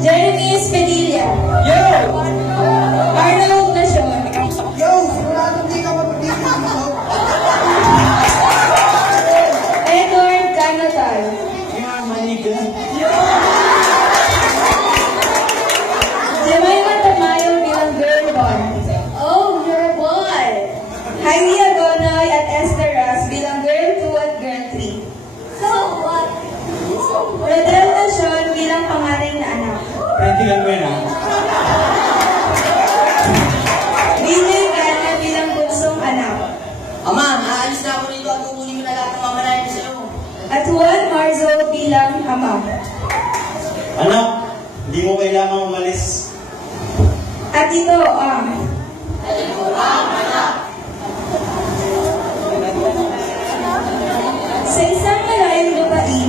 Jeremy Espadilla. Yo! Arnold Nacion. Yo! Siguradong di ka mapagiging dito. Edward Canotal. Yeah, maniga. Jemima Tamayo bilang girl bond. Oh, your boy. Heidi Agonoy at Esther Ross bilang girl 2 at girl 3. So what? Rodel Nacion bilang panganay na anak. Practical mo yun, ha? Billy Gana bilang bunsong anak. Ama, aalis na ako rito at kukunin ko na lahat ng mamalayan sa'yo. At Juan Marzo bilang ama. Anak, hindi mo kailangan umalis. At ito ang sa isang malayong lupain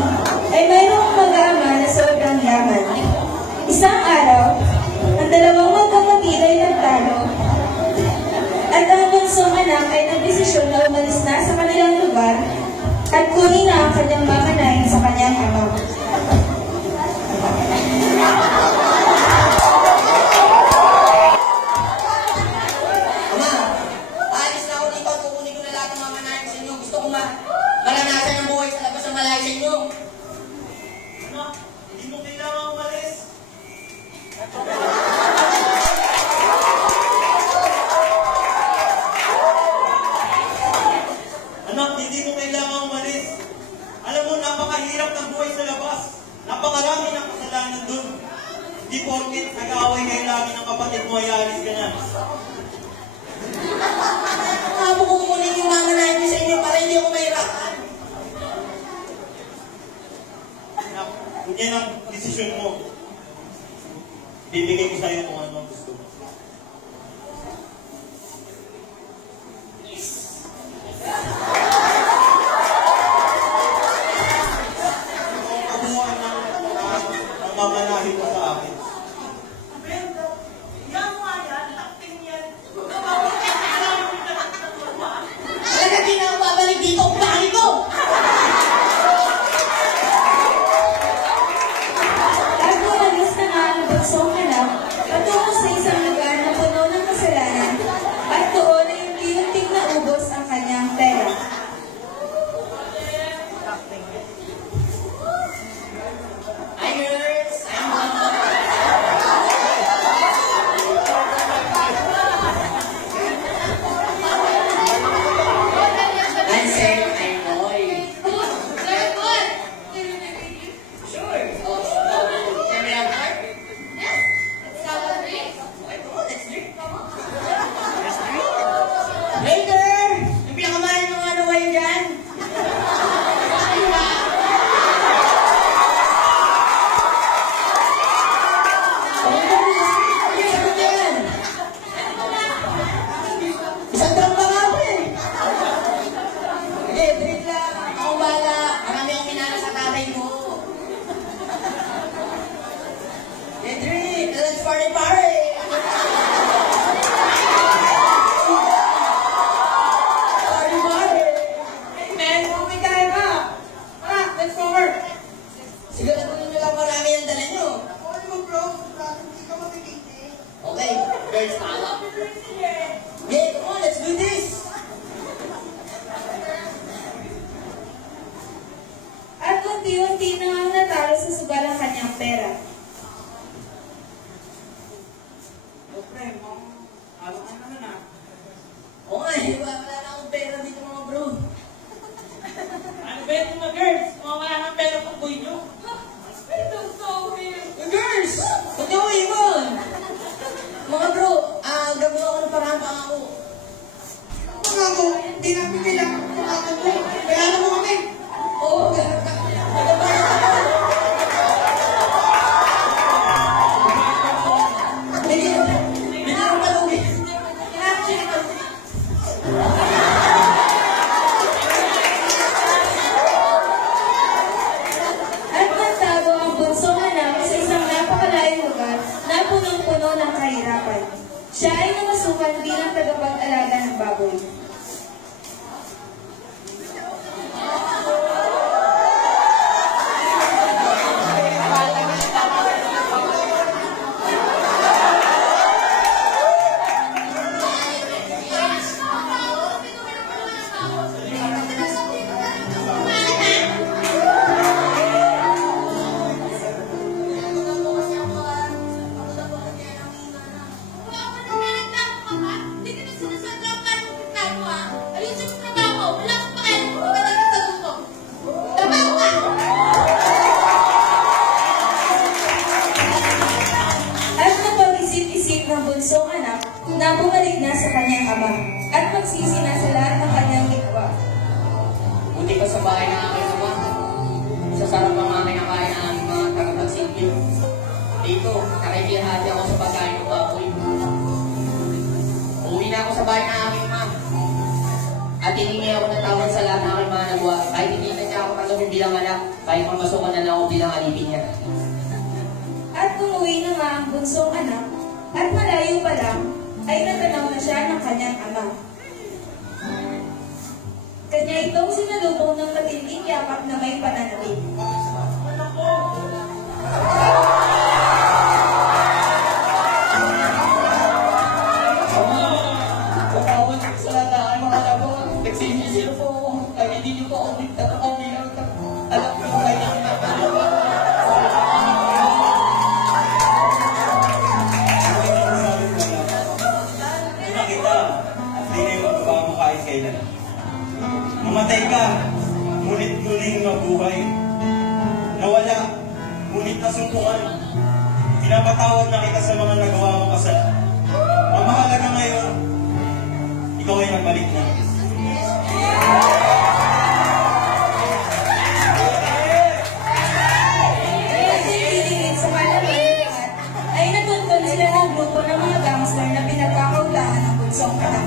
ay mayroong mag-aama na sobrang yaman. Isang araw, ang dalawang magkapatid ay nagtalo at ang bunsong anak ay nagdesisyon na umalis na sa kanilang lugar at kunin na ang kanyang mamanayin sa kanyang ama. Ama, aalis na ako rito at kukunin ko na lahat ng mamalayan sa inyo. Gusto ko maranasan ang buhay sa labas ng malaya sa inyo. Anak, hindi mo kailangan umalis. Anak, hindi mo kailangan umalis. Alam mo, napakahirap ng buhay sa labas. Napakarami ng kasalanan dun. Di porkit nag-aaway kayo lagi ng kapatid mo, ay alis ka na. Nga po kukunin yung mamalayan sa inyo para hindi ako mahirapan. Anak, kung yan ang desisyon mo, bibigay ko sa'yo kung ano ang gusto mo. Kung kabuuan ng mamanahin mo sa akin. Talaga di na ako babalik dito ang bahay ko! At umalis na nga ang bunsong anak patungo sa isang lugar na puno ng kasalanan at doon ay unti-unting naubos ang kanyang pera. Hi girls! I'm Sir, I'm Roy. Sure. Can we have heart? Okay, come on, let's drink. Later! Yung pinakamahal ng ano kayo dyan? Isang drum pa nga ako eh. Hindi, drink lang. Ako bahala. Marami akong minana sa tatay mo. Hey, drink. Let's party, party. Party, party. Hey, man. Kumay tayo na. Tara, let's go work. Siguraduhin nyo lang marami ang dala nyo. Okay, girls, tama. Yeah, come on, let's do this. At unti-unti na ang natalo sa sugal ang kanyang pera. Oo nga, wala na akong pera dito mga bro. Ano ba yung mga girls? Wala ng pera pang boy nyo. Girls! Huwag niyo ako iwan! Mga bro, gagawa ko ng paraan pa ako. Mga mo, hindi namin kailangan kumakot mo. Kaya ano mo kami? Oo, bigyan mo palugi. At nagtago ang bunsong anak sa isang napakalayong lugar na punong-puno ng kahirapan. Siya ay namasukan bilang tagapag-alaga ng baboy. magsisisi na sa lahat ng kanyang ginawa. Buti pa sa bahay ng aking ama. Sasarap ang aking nakain ng aming mga tagapagsilbyo. Dito, nakikihati ako sa pagkain ng baboy. Uwi na ako sa bahay ng aking ama. At hiningi ako ng tawad sa lahat ng aking mga nagawa. Kahit hindi na niya ako tanggapin bilang anak, kahit mamasukan na lang ako bilang alipin niya. At umuwi na nga ang bunsong anak, at malayo pa lang, ay natanaw na siya ng kanyang ama. Kanya itong sinalubong ng matinding yakap na may pananabik. Patawad sa lahat ng aking mga nagawa. Nagsisisi po ako. Kahit hindi niyo po ako nagtatakaw bilang alam ko kahit ang nagawa. Una kita, hindi na yung magbabago mo kahit kailan. Mamatay ka, ngunit muling mabuhay. Nawala, ngunit nasumpukan. Pinapatawad na kita sa mga nagawa mong kasalanan. Ang mahalaga ngayon, ikaw ay nagbalik na. At nagtitingin sa kalaman ng lahat, ay natuntun sila ng grupo ng mga gangster na pinagkakautangan ng bunsong anak.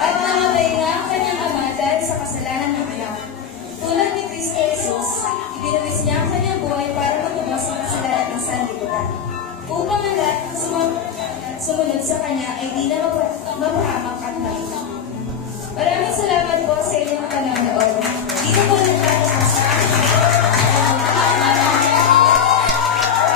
At namatay nga ang kanyang ama dahil sa kasalanan ng anak. Tulad ni Kristo Jesus, ibinabis niya ang kanyang buhay para matubos ang kasalanan ng sanlibutan. Upang ang lahat ng sumunod sa kanya ay di na mapahamak at nakita. Maraming salamat po sa inyong pananood.